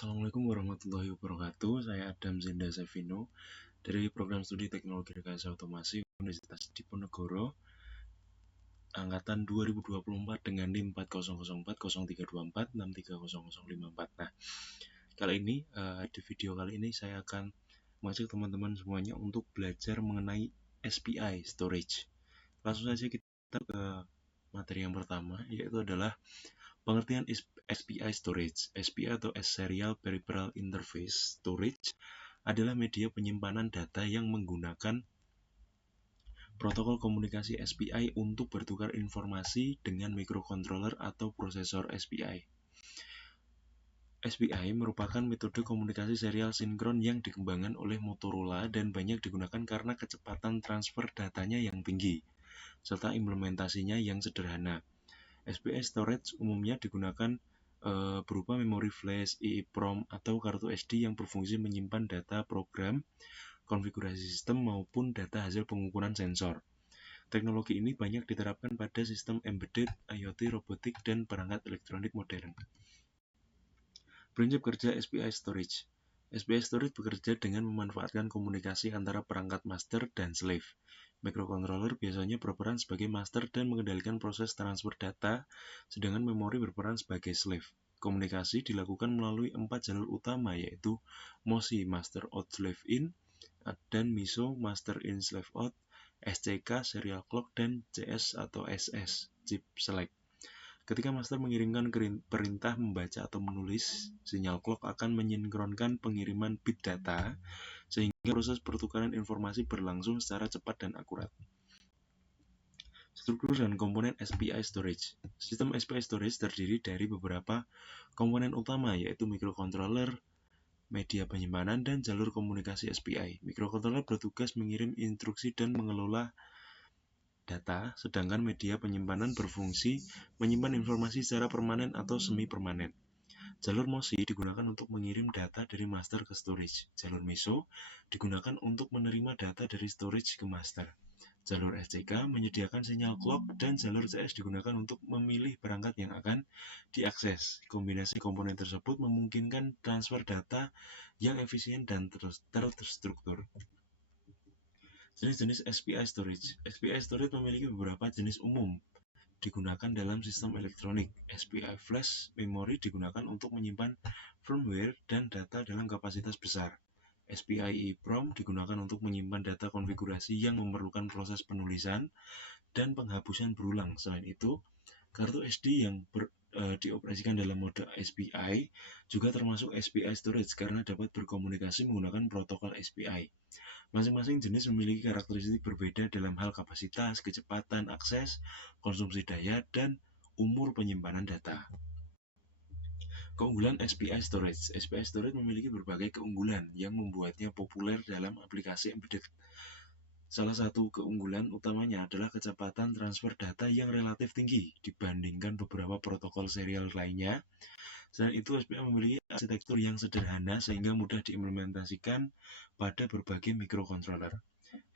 Assalamualaikum warahmatullahi wabarakatuh. Saya Adam Zenda Sevino dari Program Studi Teknologi Rekayasa Otomasi Universitas Diponegoro angkatan 2024 dengan NIM 40040324630054. Nah, di video kali ini saya akan mengajak teman-teman semuanya untuk belajar mengenai SPI storage. Langsung saja kita ke materi yang pertama, yaitu adalah pengertian SPI storage. SPI atau Serial Peripheral Interface Storage adalah media penyimpanan data yang menggunakan protokol komunikasi SPI untuk bertukar informasi dengan microcontroller atau prosesor SPI. SPI merupakan metode komunikasi serial sinkron yang dikembangkan oleh Motorola dan banyak digunakan karena kecepatan transfer datanya yang tinggi, serta implementasinya yang sederhana. SPI storage umumnya digunakan berupa memori flash, EEPROM, atau kartu SD yang berfungsi menyimpan data program, konfigurasi sistem, maupun data hasil pengukuran sensor. Teknologi ini banyak diterapkan pada sistem embedded, IoT, robotik, dan perangkat elektronik modern. Prinsip kerja SPI storage. SPI storage bekerja dengan memanfaatkan komunikasi antara perangkat master dan slave. Microcontroller biasanya berperan sebagai master dan mengendalikan proses transfer data, sedangkan memori berperan sebagai slave. Komunikasi dilakukan melalui 4 jalur utama, yaitu MOSI Master Out Slave In, dan MISO Master In Slave Out, SCK Serial Clock, dan CS atau SS Chip Select. Ketika master mengirimkan perintah membaca atau menulis, sinyal clock akan mensinkronkan pengiriman bit data sehingga proses pertukaran informasi berlangsung secara cepat dan akurat. Struktur dan komponen SPI storage. Sistem SPI storage terdiri dari beberapa komponen utama, yaitu microcontroller, media penyimpanan, dan jalur komunikasi SPI. Microcontroller bertugas mengirim instruksi dan mengelola data, sedangkan media penyimpanan berfungsi menyimpan informasi secara permanen atau semi-permanen. Jalur MOSI digunakan untuk mengirim data dari master ke storage. Jalur MISO digunakan untuk menerima data dari storage ke master. Jalur SCK menyediakan sinyal clock, dan jalur CS digunakan untuk memilih perangkat yang akan diakses. Kombinasi komponen tersebut memungkinkan transfer data yang efisien dan terstruktur. Jenis-jenis SPI storage. SPI storage memiliki beberapa jenis umum digunakan dalam sistem elektronik. SPI flash memori digunakan untuk menyimpan firmware dan data dalam kapasitas besar. SPI EEPROM digunakan untuk menyimpan data konfigurasi yang memerlukan proses penulisan dan penghapusan berulang. Selain itu, kartu SD yang dioperasikan dalam mode SPI juga termasuk SPI storage karena dapat berkomunikasi menggunakan protokol SPI. Masing-masing jenis memiliki karakteristik berbeda dalam hal kapasitas, kecepatan akses, konsumsi daya, dan umur penyimpanan data. Keunggulan SPI storage. SPI storage memiliki berbagai keunggulan yang membuatnya populer dalam aplikasi embedded. Salah satu keunggulan utamanya adalah kecepatan transfer data yang relatif tinggi dibandingkan beberapa protokol serial lainnya. Selain itu, SPI memiliki arsitektur yang sederhana sehingga mudah diimplementasikan pada berbagai microcontroller.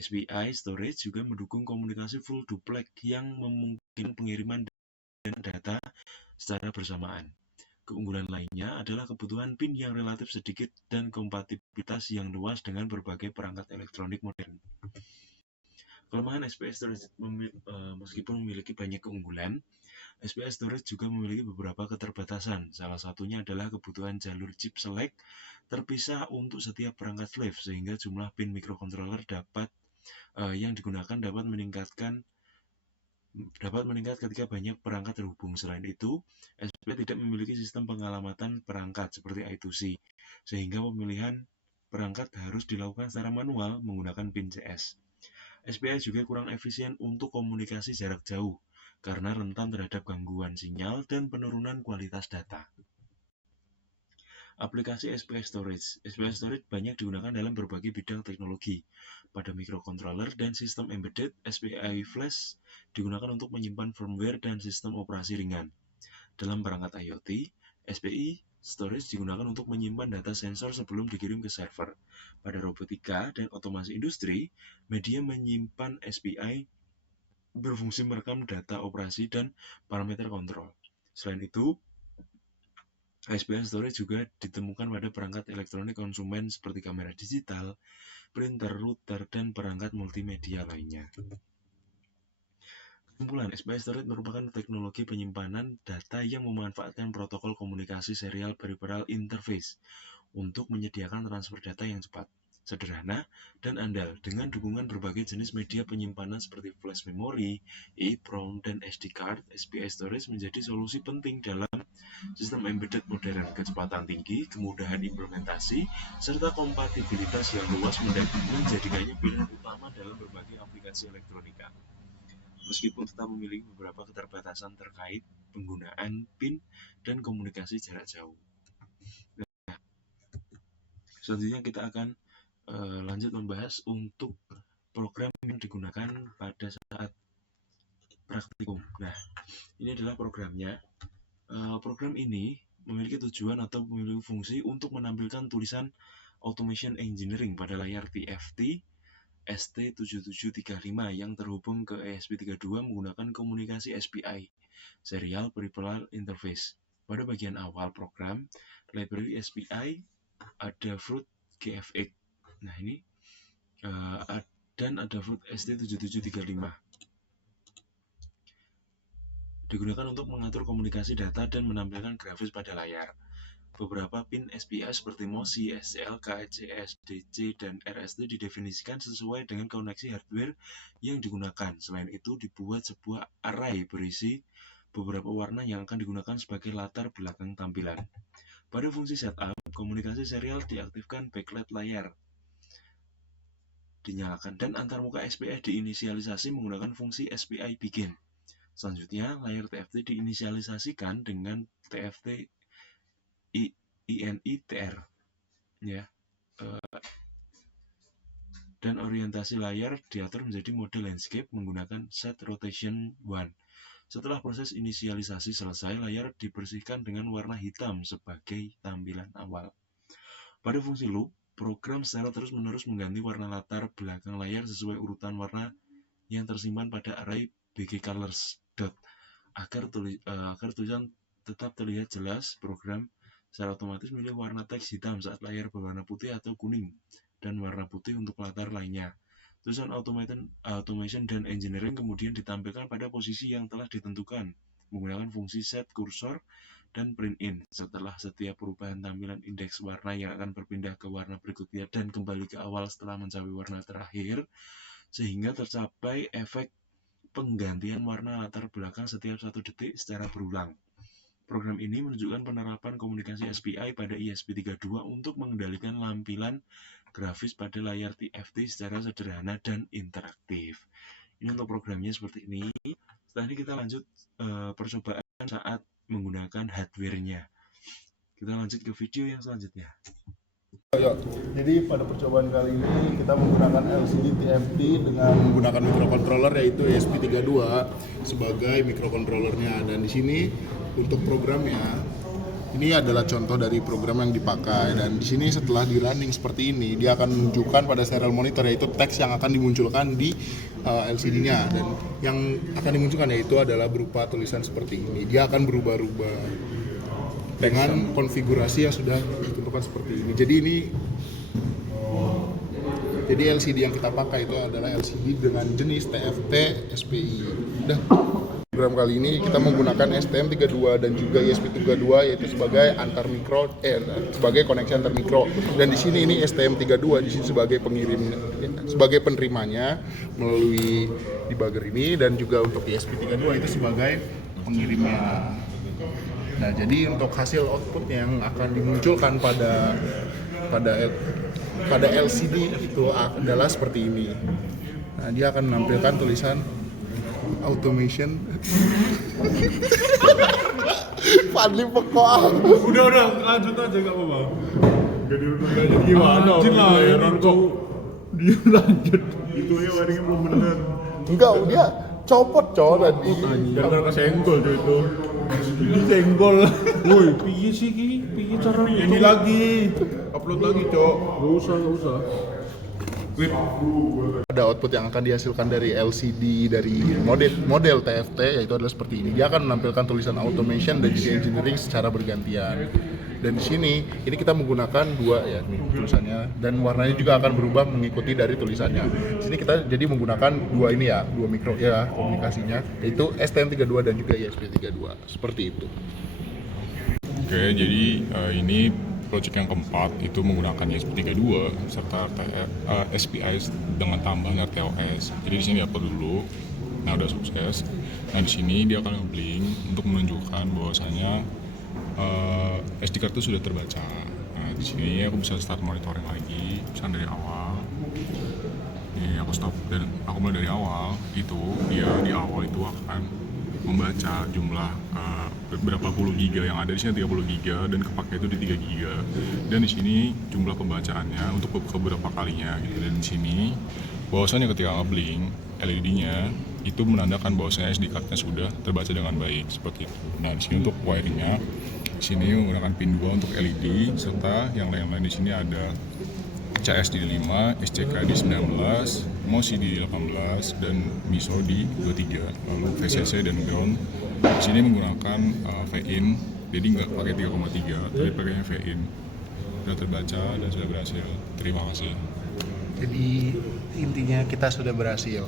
SPI storage juga mendukung komunikasi full duplex yang memungkinkan pengiriman data secara bersamaan. Keunggulan lainnya adalah kebutuhan pin yang relatif sedikit dan kompatibilitas yang luas dengan berbagai perangkat elektronik modern. Kelemahan SPI storage. Meskipun memiliki banyak keunggulan, SPI storage juga memiliki beberapa keterbatasan. Salah satunya adalah kebutuhan jalur chip select terpisah untuk setiap perangkat slave, sehingga jumlah pin microcontroller yang digunakan dapat meningkat ketika banyak perangkat terhubung. Selain itu, SPI tidak memiliki sistem pengalamatan perangkat seperti I2C, sehingga pemilihan perangkat harus dilakukan secara manual menggunakan pin CS. SPI juga kurang efisien untuk komunikasi jarak jauh karena rentan terhadap gangguan sinyal dan penurunan kualitas data. Aplikasi SPI storage. SPI storage banyak digunakan dalam berbagai bidang teknologi. Pada microcontroller dan sistem embedded, SPI flash digunakan untuk menyimpan firmware dan sistem operasi ringan. Dalam perangkat IoT, SPI storage digunakan untuk menyimpan data sensor sebelum dikirim ke server. Pada robotika dan otomasi industri, media menyimpan SPI berfungsi merekam data operasi dan parameter kontrol. Selain itu, SPI storage juga ditemukan pada perangkat elektronik konsumen seperti kamera digital, printer, router, dan perangkat multimedia lainnya. Kesimpulan, SPI storage merupakan teknologi penyimpanan data yang memanfaatkan protokol komunikasi serial peripheral interface untuk menyediakan transfer data yang cepat, sederhana, dan andal dengan dukungan berbagai jenis media penyimpanan seperti flash memory, EEPROM, dan SD card. SPI storage menjadi solusi penting dalam sistem embedded modern. Kecepatan tinggi, kemudahan implementasi, serta kompatibilitas yang luas menjadikannya pilihan utama dalam berbagai aplikasi elektronika. Meskipun tetap memiliki beberapa keterbatasan terkait penggunaan PIN dan komunikasi jarak jauh. Nah, selanjutnya kita akan lanjut membahas untuk program yang digunakan pada saat praktikum. Nah, ini adalah programnya. Program ini memiliki tujuan atau memiliki fungsi untuk menampilkan tulisan Automation Engineering pada layar TFT ST7735 yang terhubung ke ESP32 menggunakan komunikasi SPI, Serial Peripheral Interface. Pada bagian awal program, library SPI ada Fruit GF8. Nah ini dan ada Fruit ST7735. Digunakan untuk mengatur komunikasi data dan menampilkan grafis pada layar. Beberapa pin SPI seperti MOSI, SCLK, CS, DC, dan RST didefinisikan sesuai dengan koneksi hardware yang digunakan. Selain itu, dibuat sebuah array berisi beberapa warna yang akan digunakan sebagai latar belakang tampilan. Pada fungsi setup, komunikasi serial diaktifkan backlight layar dinyalakan dan antarmuka SPI diinisialisasi menggunakan fungsi SPI begin. Selanjutnya, layar TFT diinisialisasikan dengan TFT INITR ya. Dan orientasi layar diatur menjadi mode landscape menggunakan set rotation 1. Setelah proses inisialisasi selesai, layar dibersihkan dengan warna hitam sebagai tampilan awal. Pada fungsi loop, program secara terus-menerus mengganti warna latar belakang layar sesuai urutan warna yang tersimpan pada array bgcolors. Agar tulisan tetap terlihat jelas, program secara otomatis memilih warna teks hitam saat layar berwarna putih atau kuning dan warna putih untuk latar lainnya. Tulisan automation dan engineering kemudian ditampilkan pada posisi yang telah ditentukan menggunakan fungsi set cursor dan print in. Setelah setiap perubahan tampilan indeks warna yang akan berpindah ke warna berikutnya dan kembali ke awal setelah mencapai warna terakhir, sehingga tercapai efek penggantian warna latar belakang setiap 1 detik secara berulang. Program ini menunjukkan penerapan komunikasi SPI pada ESP32 untuk mengendalikan lampiran grafis pada layar TFT secara sederhana dan interaktif. Ini untuk programnya seperti ini. Setelah ini kita lanjut percobaan saat menggunakan hardware-nya. Kita lanjut ke video yang selanjutnya. Jadi pada percobaan kali ini kita menggunakan LCD TFT dengan menggunakan microcontroller yaitu ESP32 sebagai microcontrollernya, dan di sini untuk programnya ini adalah contoh dari program yang dipakai, dan di sini setelah di running seperti ini dia akan menunjukkan pada serial monitor yaitu teks yang akan dimunculkan di LCD-nya, dan yang akan dimunculkan yaitu adalah berupa tulisan seperti ini. Dia akan berubah-ubah dengan konfigurasi yang sudah ditentukan seperti ini. Jadi LCD yang kita pakai itu adalah LCD dengan jenis TFT SPI. Program kali ini kita menggunakan STM32 dan juga ESP32 yaitu sebagai sebagai koneksi antar mikro. Dan di sini ini STM32 di sini sebagai penerimanya melalui debugger ini, dan juga untuk ESP32 itu sebagai pengirimnya. Nah, jadi untuk hasil output yang akan dimunculkan pada LCD itu adalah seperti ini. Nah, dia akan menampilkan tulisan automation. Fadli pekok. Udah lanjut aja enggak apa-apa. Enggak jadi gimana? Heran kok. Dia lanjut. Itu ya wiringnya belum benar. Enggak, dia copot tadi. Jangan kesenggol itu. Ini senggol. Woi, piye sih ki? Piye caranya? Ini lagi. Upload lagi, Cok. Enggak usah. Ada output yang akan dihasilkan dari LCD dari model TFT, yaitu adalah seperti ini. Dia akan menampilkan tulisan automation dan juga engineering secara bergantian. Dan di sini ini kita menggunakan dua ya tulisannya, dan warnanya juga akan berubah mengikuti dari tulisannya. Di sini kita jadi menggunakan dua ini ya, dua mikro ya komunikasinya, yaitu STM32 dan juga ISP32 seperti itu. Oke, jadi ini project yang keempat itu menggunakan ESP32 serta SPI dengan tambahan RTOS. Jadi di sini upload dulu. Nah, udah sukses. Nah, di sini dia akan nge-blink untuk menunjukkan bahwasanya SD card itu sudah terbaca. Nah, di sini aku bisa start monitoring lagi, misalnya dari awal. Ini aku stop dan aku mulai dari awal. Itu dia di awal itu akan membaca jumlah berapa puluh giga yang ada di sini, 30 giga, dan kepake itu di 3 giga. Dan di sini jumlah pembacaannya untuk beberapa kalinya gitu. Dan di sini bahwasanya ketika nge-blink LED-nya itu menandakan bahwasanya SD card-nya sudah terbaca dengan baik seperti itu. Nah, di sini untuk wiringnya di sini menggunakan pin 2 untuk LED serta yang lain-lain. Di sini ada CS di 5, SCK di 19, MOSI di 18, dan MISO di 23. Lalu VCC dan ground di sini menggunakan V-in, jadi nggak pakai 3,3, tapi pakainya V-in. Sudah terbaca dan sudah berhasil. Terima kasih. Jadi intinya kita sudah berhasil.